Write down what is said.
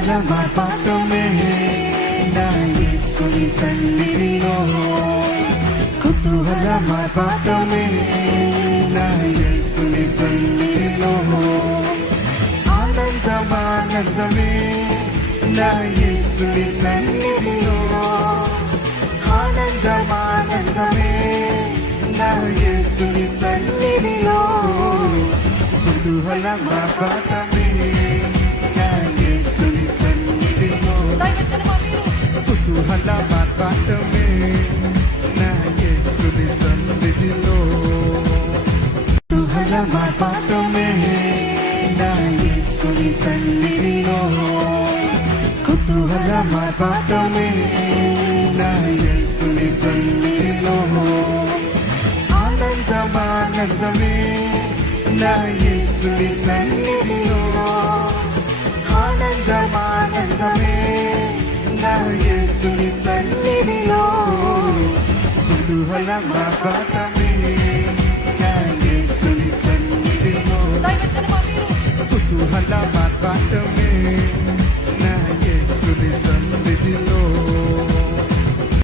కుతూహలమార్పాటమే నా యేసుని సన్నిధిలో కుతూహలమార్పాటమే నా యేసుని సన్నిధిలో ఆనందమానందమే నా యేసుని సన్నిధిలో ఆనందమానందమే నా యేసుని సన్నిధిలో కుతూహలమార్పాటమే నా యేసుని సన్నిధిలో కుతూహలమార్పాటమే నా యేసుని సన్నిధిలో కుతూహలమార్పాటమే నా యేసుని సన్నిధిలో కుతూహలమార్పాటమే నా యేసుని సన్నిధిలో ఆనందమానందమే నా యేసుని సన్నిధిలో ఆనందమానందమే నా యేసుని సన్నిధిలో కుతూహలమార్పాటమే